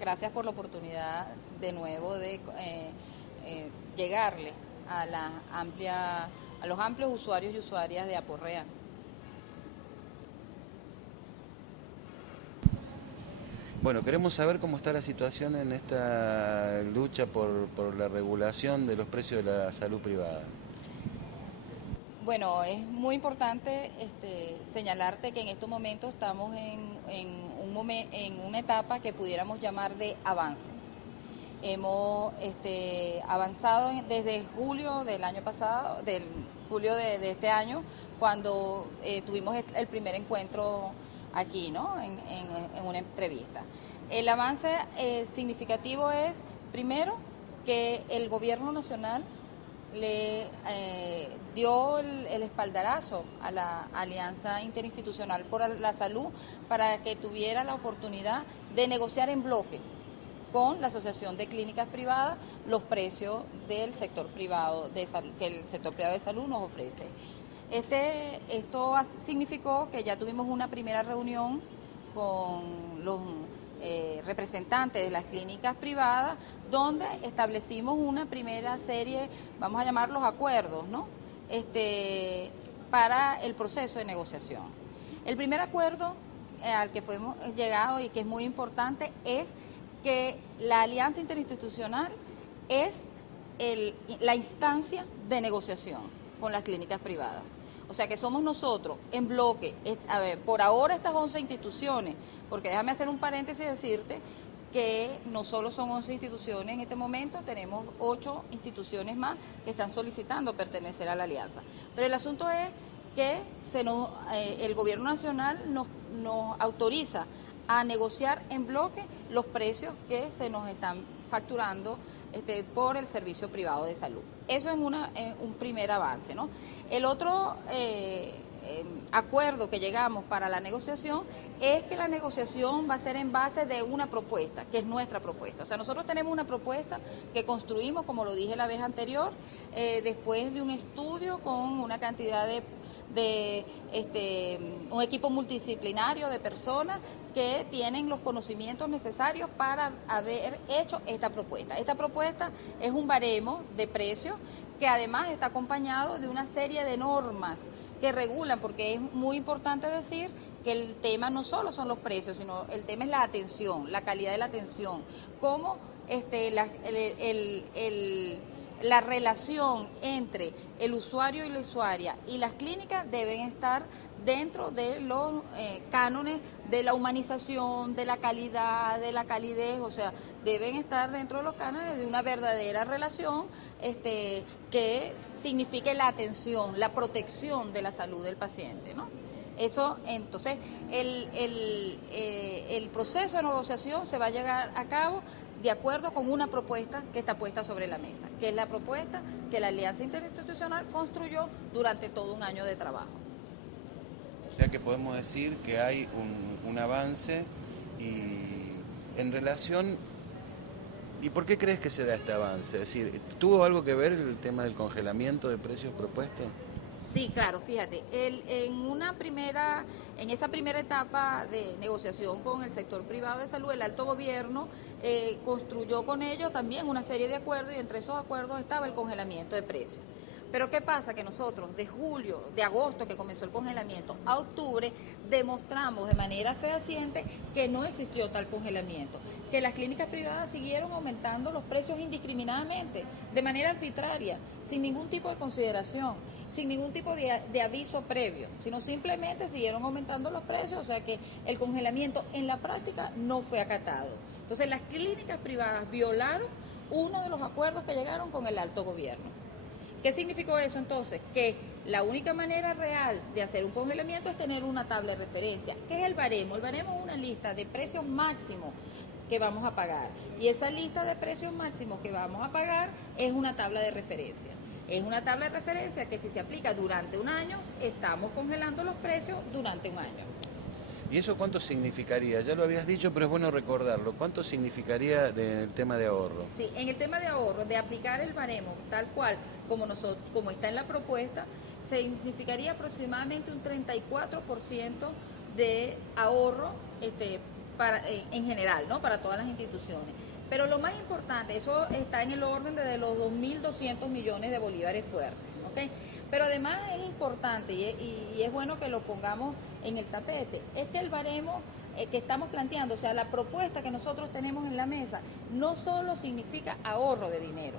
Gracias por la oportunidad de nuevo de llegarle a a los amplios usuarios y usuarias de Aporreal. Bueno, queremos saber cómo está la situación en esta lucha por la regulación de los precios de la salud privada. Bueno, es muy importante señalarte que en estos momentos estamos en una etapa que pudiéramos llamar de avance. Hemos avanzado desde julio del año pasado, del julio de este año, cuando tuvimos el primer encuentro aquí, ¿no? En una entrevista. El avance significativo es, primero, que el gobierno nacional le dio el espaldarazo a la Alianza Interinstitucional por la Salud para que tuviera la oportunidad de negociar en bloque con la Asociación de Clínicas Privadas los precios del sector privado de salud, que el sector privado de salud nos ofrece. Esto significó que ya tuvimos una primera reunión con los representantes de las clínicas privadas, donde establecimos una primera serie, vamos a llamarlos acuerdos, ¿no? Para el proceso de negociación. El primer acuerdo al que fuimos llegado y que es muy importante es que la alianza interinstitucional es la instancia de negociación con las clínicas privadas. O sea que somos nosotros en bloque, a ver, por ahora estas 11 instituciones, porque déjame hacer un paréntesis y decirte que no solo son 11 instituciones en este momento, tenemos 8 instituciones más que están solicitando pertenecer a la alianza. Pero el asunto es que el gobierno nacional nos autoriza a negociar en bloque los precios que se nos están facturando por el servicio privado de salud. Eso es un primer avance, ¿no? El otro acuerdo que llegamos para la negociación es que la negociación va a ser en base de una propuesta, que es nuestra propuesta. O sea, nosotros tenemos una propuesta que construimos, como lo dije la vez anterior, después de un estudio con una cantidad de un equipo multidisciplinario de personas que tienen los conocimientos necesarios para haber hecho esta propuesta. Esta propuesta es un baremo de precios que además está acompañado de una serie de normas que regulan, porque es muy importante decir que el tema no solo son los precios, sino el tema es la atención, la calidad de la atención, cómo la relación entre el usuario y la usuaria y las clínicas deben estar dentro de los cánones de la humanización, de la calidad, de la calidez, o sea, deben estar dentro de los cánones de una verdadera relación que signifique la atención, la protección de la salud del paciente, ¿no? Eso, entonces, el proceso de negociación se va a llevar a cabo de acuerdo con una propuesta que está puesta sobre la mesa, que es la propuesta que la Alianza Interinstitucional construyó durante todo un año de trabajo. O sea que podemos decir que hay un avance y en relación... ¿Y por qué crees que se da este avance? Es decir, ¿tuvo algo que ver el tema del congelamiento de precios propuesto? Sí, claro, fíjate, en esa primera etapa de negociación con el sector privado de salud, el alto gobierno construyó con ellos también una serie de acuerdos y entre esos acuerdos estaba el congelamiento de precios. Pero ¿qué pasa? Que nosotros de agosto que comenzó el congelamiento a octubre, demostramos de manera fehaciente que no existió tal congelamiento, que las clínicas privadas siguieron aumentando los precios indiscriminadamente, de manera arbitraria, sin ningún tipo de consideración, sin ningún tipo de aviso previo, sino simplemente siguieron aumentando los precios, o sea que el congelamiento en la práctica no fue acatado. Entonces las clínicas privadas violaron uno de los acuerdos que llegaron con el alto gobierno. ¿Qué significó eso entonces? Que la única manera real de hacer un congelamiento es tener una tabla de referencia. ¿Qué es el baremo? El baremo es una lista de precios máximos que vamos a pagar. Y esa lista de precios máximos que vamos a pagar es una tabla de referencia. Es una tabla de referencia que si se aplica durante un año, estamos congelando los precios durante un año. ¿Y eso cuánto significaría? Ya lo habías dicho, pero es bueno recordarlo. ¿Cuánto significaría del tema de ahorro? Sí, en el tema de ahorro, de aplicar el baremo tal cual como está en la propuesta, significaría aproximadamente un 34% de ahorro en general, ¿no? Para todas las instituciones. Pero lo más importante, eso está en el orden de los 2.200 millones de bolívares fuertes, ¿ok? Pero además es importante y es bueno que lo pongamos en el tapete, es que el baremo que estamos planteando, o sea, la propuesta que nosotros tenemos en la mesa, no solo significa ahorro de dinero,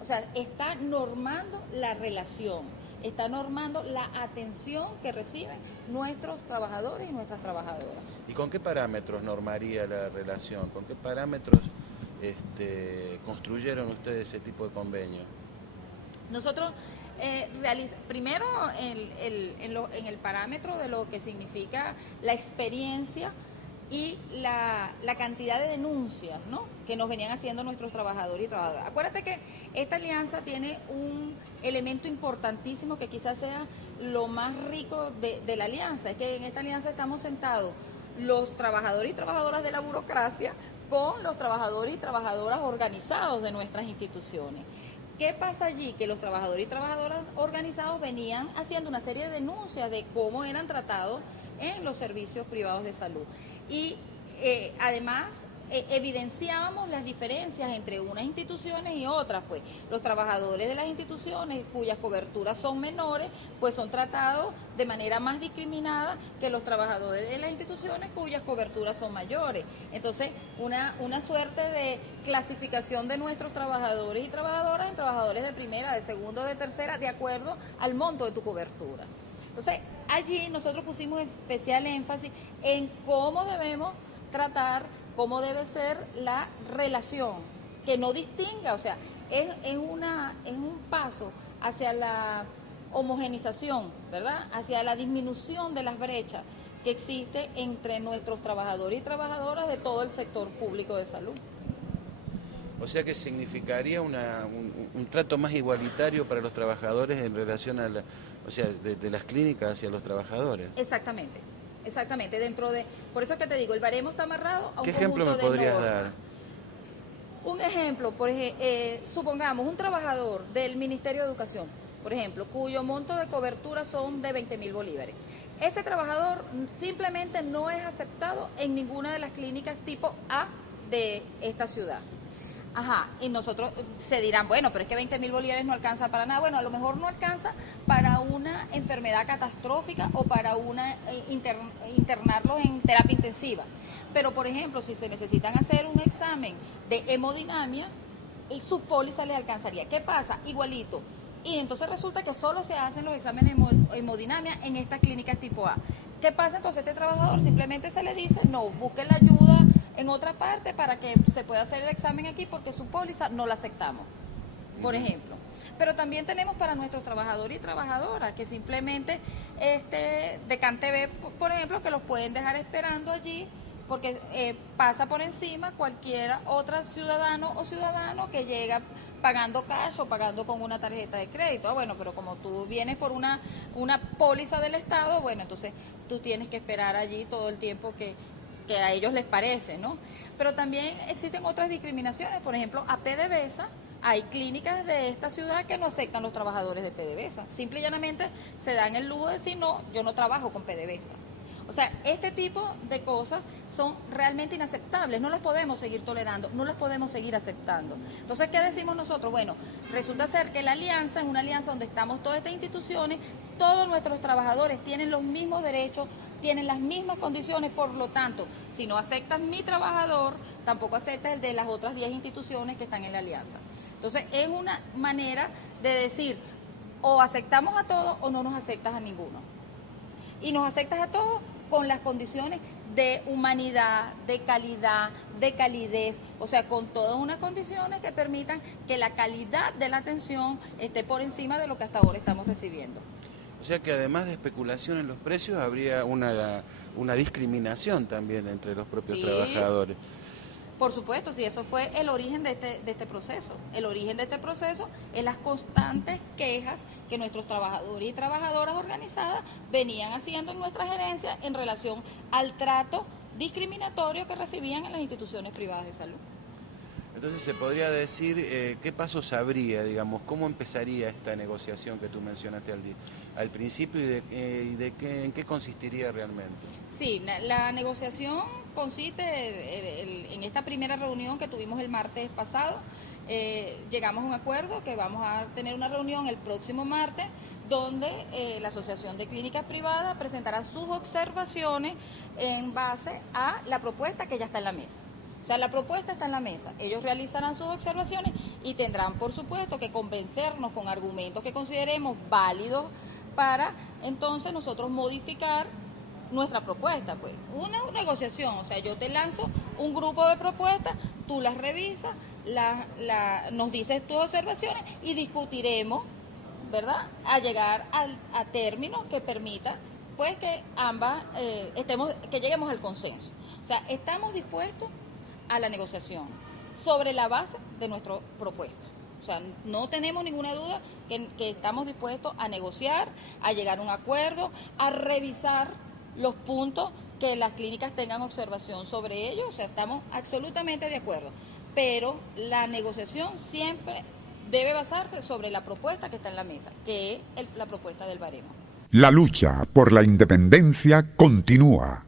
o sea, está normando la relación, está normando la atención que reciben nuestros trabajadores y nuestras trabajadoras. ¿Y con qué parámetros normaría la relación? ¿Con qué parámetros construyeron ustedes ese tipo de convenio? Nosotros primero en el parámetro de lo que significa la experiencia y la cantidad de denuncias, ¿no?, que nos venían haciendo nuestros trabajadores y trabajadoras. Acuérdate que esta alianza tiene un elemento importantísimo que quizás sea lo más rico de la alianza, es que en esta alianza estamos sentados los trabajadores y trabajadoras de la burocracia con los trabajadores y trabajadoras organizados de nuestras instituciones. ¿Qué pasa allí? Que los trabajadores y trabajadoras organizados venían haciendo una serie de denuncias de cómo eran tratados en los servicios privados de salud. Y además evidenciábamos las diferencias entre unas instituciones y otras, pues los trabajadores de las instituciones cuyas coberturas son menores, pues son tratados de manera más discriminada que los trabajadores de las instituciones cuyas coberturas son mayores. Entonces, una suerte de clasificación de nuestros trabajadores y trabajadoras en trabajadores de primera, de segunda, de tercera, de acuerdo al monto de tu cobertura. Entonces, allí nosotros pusimos especial énfasis en cómo debemos tratar, cómo debe ser la relación, que no distinga, o sea, es un paso hacia la homogenización, ¿verdad?, hacia la disminución de las brechas que existe entre nuestros trabajadores y trabajadoras de todo el sector público de salud. O sea que significaría un trato más igualitario para los trabajadores en relación a de las clínicas hacia los trabajadores. Exactamente. Exactamente, por eso es que te digo, el baremo está amarrado a un ¿Qué ejemplo me podrías dar? Un ejemplo, supongamos un trabajador del Ministerio de Educación, por ejemplo, cuyo monto de cobertura son de 20.000 bolívares. Ese trabajador simplemente no es aceptado en ninguna de las clínicas tipo A de esta ciudad. Ajá, y nosotros se dirán, bueno, pero es que 20.000 bolívares no alcanza para nada. Bueno, a lo mejor no alcanza para una enfermedad catastrófica o para internarlos en terapia intensiva. Pero, por ejemplo, si se necesitan hacer un examen de hemodinamia, su póliza les alcanzaría. ¿Qué pasa? Igualito. Y entonces resulta que solo se hacen los exámenes de hemodinamia en estas clínicas tipo A. ¿Qué pasa? Entonces este trabajador simplemente se le dice, no, busque la ayuda en otra parte para que se pueda hacer el examen aquí porque su póliza no la aceptamos, por ejemplo. Pero también tenemos para nuestros trabajadores y trabajadoras que simplemente de CanTV, por ejemplo, que los pueden dejar esperando allí porque pasa por encima cualquier otra ciudadano o ciudadano que llega pagando cash o pagando con una tarjeta de crédito. Ah, bueno, pero como tú vienes por una póliza del Estado, bueno, entonces tú tienes que esperar allí todo el tiempo que a ellos les parece, ¿no? Pero también existen otras discriminaciones, por ejemplo, a PDVSA, hay clínicas de esta ciudad que no aceptan los trabajadores de PDVSA, simple y llanamente se dan el lujo de decir, no, yo no trabajo con PDVSA. O sea, este tipo de cosas son realmente inaceptables, no las podemos seguir tolerando, no las podemos seguir aceptando. Entonces, ¿qué decimos nosotros? Bueno, resulta ser que la alianza es una alianza donde estamos todas estas instituciones, todos nuestros trabajadores tienen los mismos derechos, tienen las mismas condiciones, por lo tanto, si no aceptas mi trabajador, tampoco aceptas el de las otras 10 instituciones que están en la alianza. Entonces, es una manera de decir, o aceptamos a todos o no nos aceptas a ninguno. Y nos aceptas a todos con las condiciones de humanidad, de calidad, de calidez, o sea, con todas unas condiciones que permitan que la calidad de la atención esté por encima de lo que hasta ahora estamos recibiendo. O sea que además de especulación en los precios, habría una discriminación también entre los propios trabajadores. Por supuesto, sí, eso fue el origen de este proceso. El origen de este proceso es las constantes quejas que nuestros trabajadores y trabajadoras organizadas venían haciendo en nuestra gerencia en relación al trato discriminatorio que recibían en las instituciones privadas de salud. Entonces se podría decir, ¿qué pasos habría, digamos, cómo empezaría esta negociación que tú mencionaste al principio en qué consistiría realmente? Sí, la negociación consiste en esta primera reunión que tuvimos el martes pasado. Llegamos a un acuerdo que vamos a tener una reunión el próximo martes donde la Asociación de Clínicas Privadas presentará sus observaciones en base a la propuesta que ya está en la mesa. O sea, la propuesta está en la mesa. Ellos realizarán sus observaciones y tendrán, por supuesto, que convencernos con argumentos que consideremos válidos para entonces nosotros modificar nuestra propuesta. Pues una negociación, o sea, yo te lanzo un grupo de propuestas, tú las revisas, nos dices tus observaciones y discutiremos, ¿verdad?, a llegar a términos que permitan pues que ambas que lleguemos al consenso. O sea, estamos dispuestos a la negociación sobre la base de nuestra propuesta. O sea, no tenemos ninguna duda que estamos dispuestos a negociar, a llegar a un acuerdo, a revisar los puntos que las clínicas tengan observación sobre ellos. O sea, estamos absolutamente de acuerdo. Pero la negociación siempre debe basarse sobre la propuesta que está en la mesa, que es la propuesta del baremo. La lucha por la independencia continúa.